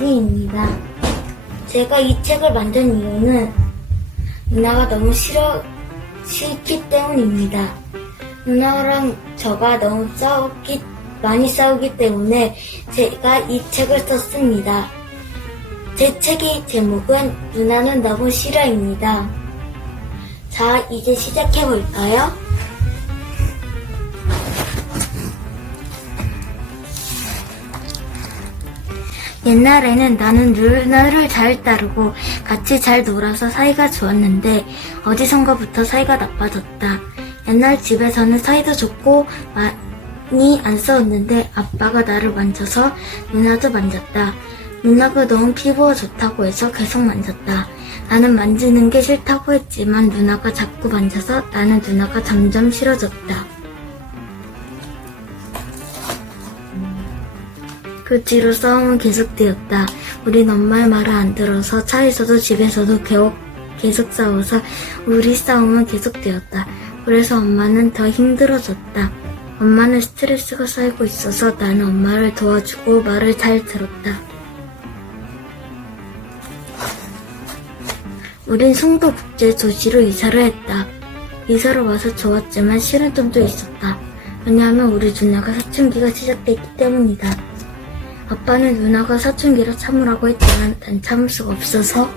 때문입니다. 제가 이 책을 만든 이유는 누나가 너무 싫어, 싫기 때문입니다. 누나랑 저가 너무 싸우기, 많이 싸우기 때문에 제가 이 책을 썼습니다. 제 책의 제목은 누나는 너무 싫어입니다. 자, 이제 시작해볼까요? 옛날에는 나는 누나를 잘 따르고 같이 잘 놀아서 사이가 좋았는데 어디선가부터 사이가 나빠졌다. 옛날 집에서는 사이도 좋고 많이 안 싸웠는데 아빠가 나를 만져서 누나도 만졌다. 누나가 너무 피부가 좋다고 해서 계속 만졌다. 나는 만지는 게 싫다고 했지만 누나가 자꾸 만져서 나는 누나가 점점 싫어졌다. 그 뒤로 싸움은 계속되었다. 우린 엄마의 말을 안 들어서 차에서도 집에서도 계속, 계속 싸워서 우리 싸움은 계속되었다. 그래서 엄마는 더 힘들어졌다. 엄마는 스트레스가 쌓이고 있어서 나는 엄마를 도와주고 말을 잘 들었다. 우린 송도 국제 도시로 이사를 했다. 이사를 와서 좋았지만 싫은 점도 있었다. 왜냐하면 우리 누나가 사춘기가 시작됐기 때문이다. 아빠는 누나가 사춘기라 참으라고 했지만 난 참을 수가 없어서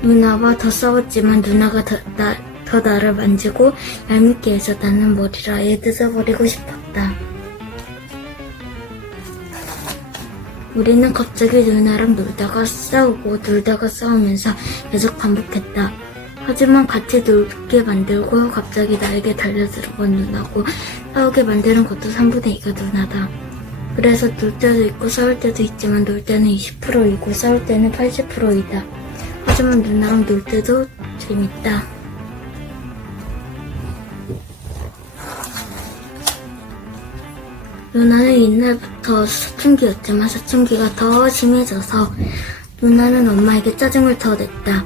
누나와 더 싸웠지만 누나가 더, 나, 더 나를 만지고 얄밉게 해서 나는 머리를 아예 뜯어버리고 싶었다. 우리는 갑자기 누나랑 놀다가 싸우고 놀다가 싸우면서 계속 반복했다. 하지만 같이 놀게 만들고 갑자기 나에게 달려들어온 누나고 싸우게 만드는 것도 3분의 2가 누나다. 그래서 놀 때도 있고 싸울 때도 있지만 놀 때는 20%이고 싸울 때는 80%이다. 하지만 누나랑 놀 때도 재밌다. 누나는 옛날부터 사춘기였지만 사춘기가 더 심해져서 누나는 엄마에게 짜증을 더 냈다.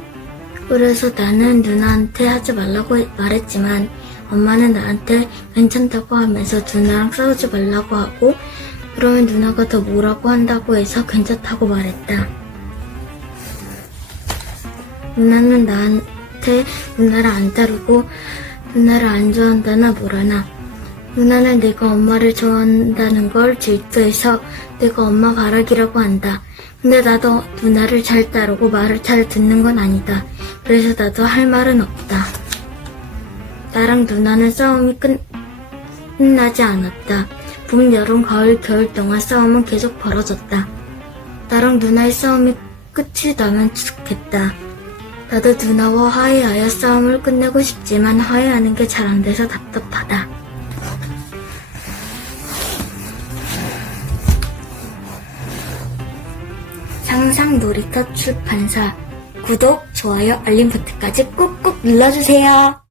그래서 나는 누나한테 하지 말라고 해- 말했지만 엄마는 나한테 괜찮다고 하면서 누나랑 싸우지 말라고 하고 그러면 누나가 더 뭐라고 한다고 해서 괜찮다고 말했다. 누나는 나한테 누나를 안 따르고 누나를 안 좋아한다나 뭐라나 누나는 내가 엄마를 좋아한다는 걸 질투해서 내가 엄마 바라기라고 한다. 근데 나도 누나를 잘 따르고 말을 잘 듣는 건 아니다. 그래서 나도 할 말은 없다. 나랑 누나는 싸움이 끝, 끝나지 않았다. 봄, 여름, 가을, 겨울 동안 싸움은 계속 벌어졌다. 나랑 누나의 싸움이 끝이 나면 좋겠다. 나도 누나와 화해하여 싸움을 끝내고 싶지만 화해하는 게 잘 안 돼서 답답하다. 상상 놀이터 출판사 구독, 좋아요, 알림 버튼까지 꾹꾹 눌러주세요.